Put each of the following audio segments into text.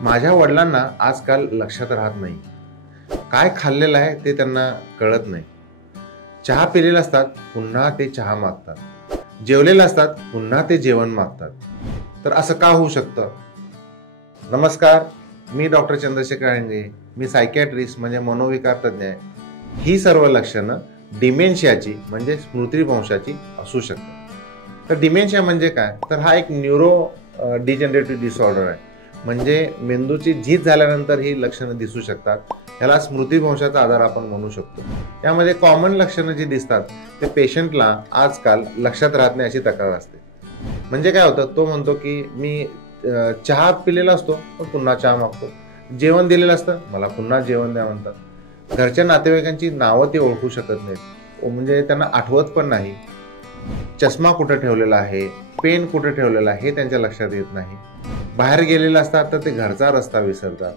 माझ्या वडिलांना आजकाल लक्षात राहत नाही. काय खाल्लेलं आहे ते त्यांना कळत नाही. चहा पिलेले असतात, पुन्हा ते चहा मागतात. जेवलेले असतात, पुन्हा ते जेवण मागतात. तर असं का होऊ शकतं? नमस्कार, मी डॉक्टर चंद्रशेखर अळिंगे. मी सायकॅट्रिस्ट म्हणजे मनोविकार तज्ञ आहे. ही सर्व लक्षणं डिमेन्शियाची म्हणजे स्मृतिभ्रंशाची असू शकतात. तर डिमेन्शिया म्हणजे काय? तर हा एक न्यूरो डिजनरेटिव्ह डिसऑर्डर आहे. म्हणजे मेंदूची झीज झाल्यानंतर ही लक्षणं दिसू शकतात. याला स्मृतिभ्रंशाचा आजार आपण म्हणू शकतो. यामध्ये कॉमन लक्षणं जी दिसतात ते पेशंटला आजकाल लक्षात राहत नाही अशी तक्रार असते. म्हणजे काय होतं, तो म्हणतो की मी चहा पिलेला असतो पण पुन्हा चहा मागतो. जेवण दिलेलं असतं, मला पुन्हा जेवण द्या म्हणतात. घरच्या नातेवाईकांची नावं ते ओळखू शकत नाहीत, म्हणजे त्यांना आठवत पण नाही. चष्मा कुठं ठेवलेला आहे, पेन कुठं ठेवलेला आहे हे त्यांच्या लक्षात येत नाही. बाहेर गेलेले असतात तर ते घरचा रस्ता विसरतात.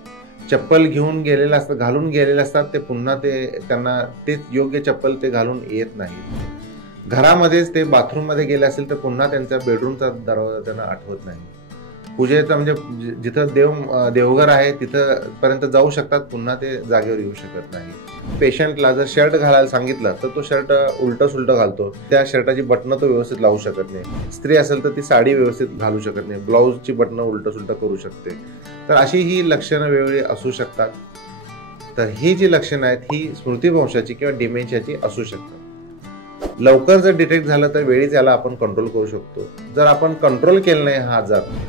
चप्पल घेऊन गेलेले असतात, घालून गेलेले असतात, ते पुन्हा त्यांना तेच योग्य चप्पल ते घालून येत नाही. घरामध्येच ते बाथरूममध्ये गेले असेल तर पुन्हा त्यांचा बेडरूमचा दरवाजा त्यांना आठवत नाही. पूजेचं म्हणजे जिथं देवघर आहे तिथं पर्यंत जाऊ शकतात, पुन्हा ते जागेवर येऊ शकत नाही. पेशंटला जर शर्ट घालायला सांगितलं तर तो शर्ट उलटं सुलटं घालतो. त्या शर्टाची बटणं तो व्यवस्थित लावू शकत नाही. स्त्री असेल तर ती साडी व्यवस्थित घालू शकत नाही. ब्लाऊजची बटणं उलटं सुलटं करू शकते. तर अशी ही लक्षणं वेगवेगळी असू शकतात. तर ही जी लक्षणं आहेत ही स्मृतिभ्रंशाची किंवा डिमेन्शियाची असू शकतात. लवकर जर डिटेक्ट झालं तर वेळीच याला आपण कंट्रोल करू शकतो. जर आपण कंट्रोल केलं नाही हा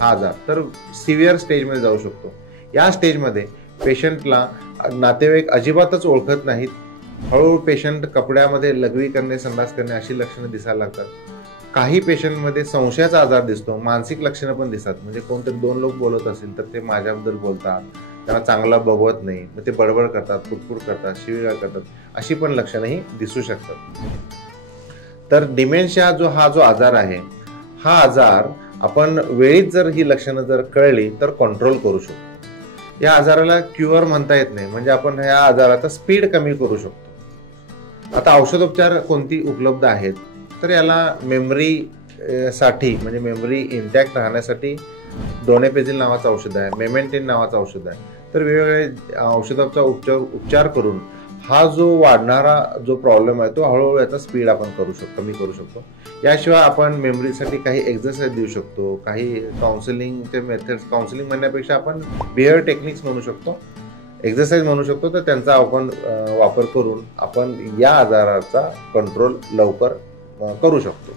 आजार तर सिव्हिअर स्टेजमध्ये जाऊ शकतो. या स्टेजमध्ये पेशंटला नातेवाईक अजिबातच ओळखत नाहीत. हळूहळू पेशंट कपड्यामध्ये लघवी करणे, संडास करणे अशी लक्षणं दिसायला लागतात. काही पेशंटमध्ये संशयाचा आजार दिसतो. मानसिक लक्षणं पण दिसतात. म्हणजे कोणतरी दोन लोक बोलत असेल तर ते माझ्याबद्दल बोलतात, त्यांना चांगलं बघवत नाही, मग ते बडबड करतात, पुटपुट करतात, शिवीगाळ करतात. अशी पण लक्षणंही दिसू शकतात. तर डिमेन्शिया हा जो आजार आहे, हा आजार आपण वेळीच जर ही लक्षणं जर कळली तर कंट्रोल करू शकतो. या आजाराला क्युअर म्हणता येत नाही, म्हणजे आपण या आजाराचा स्पीड कमी करू शकतो. आता औषधोपचार कोणती उपलब्ध आहेत? तर याला मेमरी म्हणजे मेमरी इंटॅक्ट राहण्यासाठी डोनेपेजिल नावाचं औषध आहे, मेमेंटिन नावाचं औषध आहे. तर वेगवेगळे औषधाचा उपचार करून हा जो वाढणारा जो प्रॉब्लेम आहे तो हळूहळू याचा स्पीड आपण कमी करू शकतो. याशिवाय आपण मेमरीसाठी काही एक्सरसाइज देऊ शकतो, काही काउन्सिलिंगचे मेथड्स, काउन्सिलिंग म्हणण्यापेक्षा आपण बिहेवियर टेक्निक्स म्हणू शकतो, एक्सरसाइज म्हणू शकतो. तर त्यांचा आपण वापर करून आपण या आजाराचा कंट्रोल लवकर करू शकतो.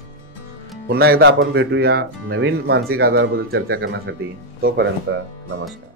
पुन्हा एकदा आपण भेटूया नवीन मानसिक आजाराबद्दल चर्चा करण्यासाठी. तोपर्यंत नमस्कार.